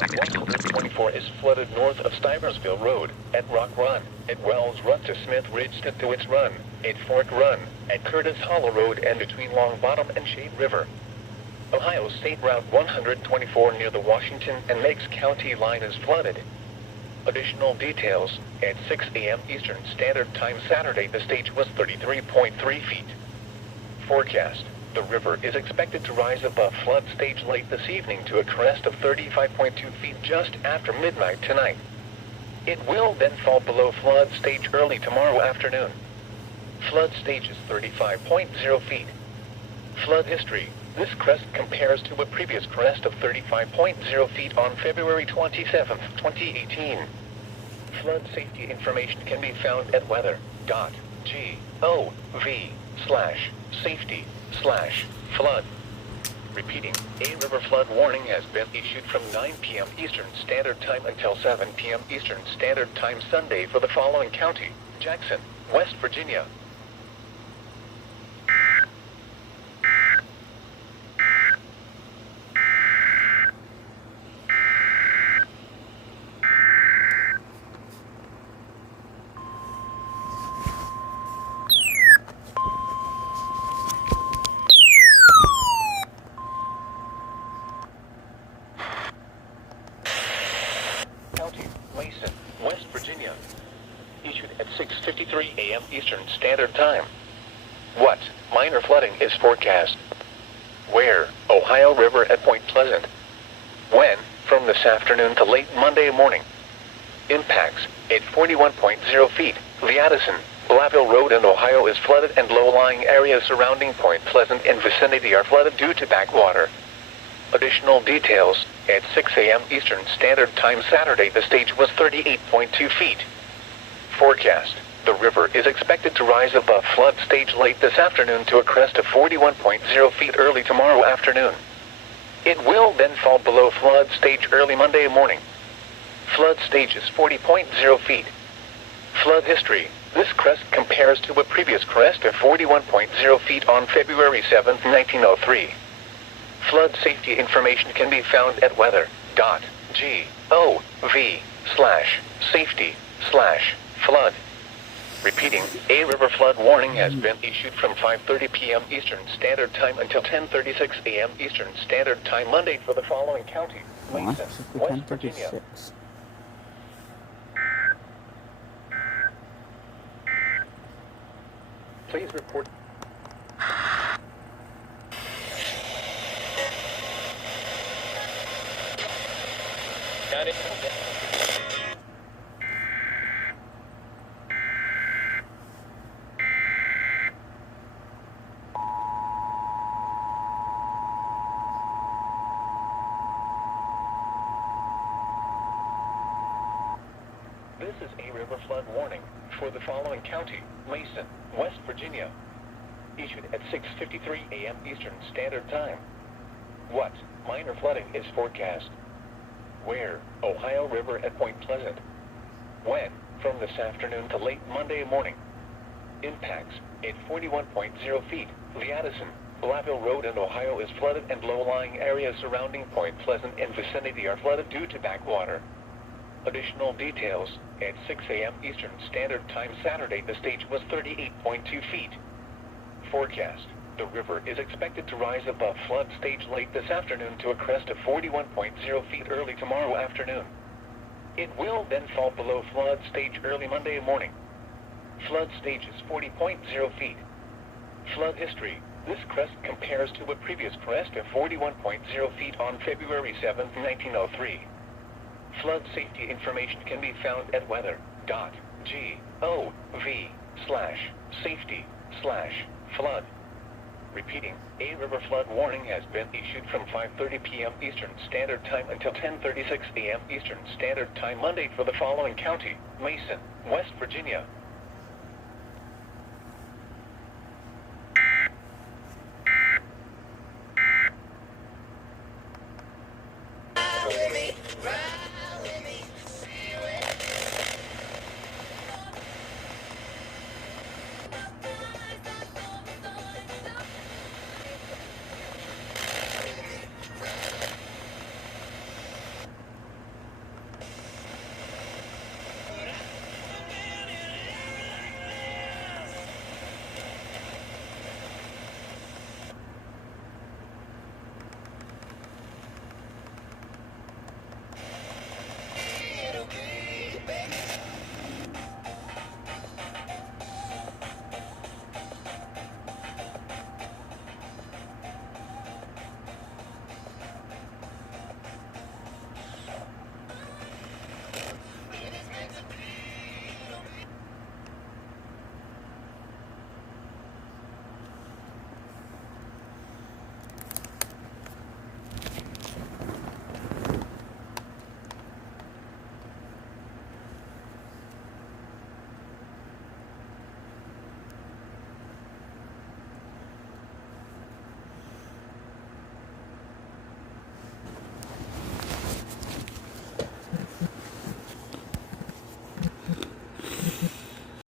Route 124 is flooded north of Stiversville Road, at Rock Run, at Wells Run to Smith Ridge to Dewitt's Run, at Fork Run, at Curtis Hollow Road and between Long Bottom and Shade River. Ohio State Route 124 near the Washington and Meigs County line is flooded. Additional details, at 6 a.m. Eastern Standard Time Saturday the stage was 33.3 feet. Forecast. The river is expected to rise above flood stage late this evening to a crest of 35.2 feet just after midnight tonight. It will then fall below flood stage early tomorrow afternoon. Flood stage is 35.0 feet. Flood history. This crest compares to a previous crest of 35.0 feet on February 27, 2018. Flood safety information can be found at weather.gov/safety/flood. Repeating, a river flood warning has been issued from 9 p.m. Eastern Standard Time until 7 p.m. Eastern Standard Time Sunday for the following county: Jackson, West Virginia. County, Mason, West Virginia. Issued at 6:53 a.m. Eastern Standard Time. What minor flooding is forecast? Where? Ohio River at Point Pleasant. When? From this afternoon to late Monday morning. Impacts at 41.0 feet. The Addison, Blaville Road in Ohio is flooded and low-lying areas surrounding Point Pleasant and vicinity are flooded due to backwater. Additional details, at 6 a.m. Eastern Standard Time Saturday the stage was 38.2 feet. Forecast. The river is expected to rise above flood stage late this afternoon to a crest of 41.0 feet early tomorrow afternoon. It will then fall below flood stage early Monday morning. Flood stage is 40.0 feet. Flood history. This crest compares to a previous crest of 41.0 feet on February 7, 1903. Flood safety information can be found at weather.gov/safety/flood. Repeating, a river flood warning has been issued from 5:30 p.m. Eastern Standard Time until 10:36 a.m. Eastern Standard Time Monday for the following county: Mason, West Virginia. Please report. Got it. This is a river flood warning for the following county: Mason, West Virginia. Issued at 6:53 a.m. Eastern Standard Time. What minor flooding is forecast? Where? Ohio River at Point Pleasant. When? From this afternoon to late Monday morning. Impacts at 41.0 feet. The Addison, Blaville Road in Ohio is flooded and low-lying areas surrounding Point Pleasant and vicinity are flooded due to backwater. Additional details, at 6 a.m. Eastern Standard Time Saturday the stage was 38.2 feet. Forecast. The river is expected to rise above flood stage late this afternoon to a crest of 41.0 feet early tomorrow afternoon. It will then fall below flood stage early Monday morning. Flood stage is 40.0 feet. Flood history. This crest compares to a previous crest of 41.0 feet on February 7, 1903. Flood safety information can be found at weather.gov/safety/flood. Repeating, a river flood warning has been issued from 5:30 p.m. Eastern Standard Time until 10:36 a.m. Eastern Standard Time Monday for the following county: Mason, West Virginia.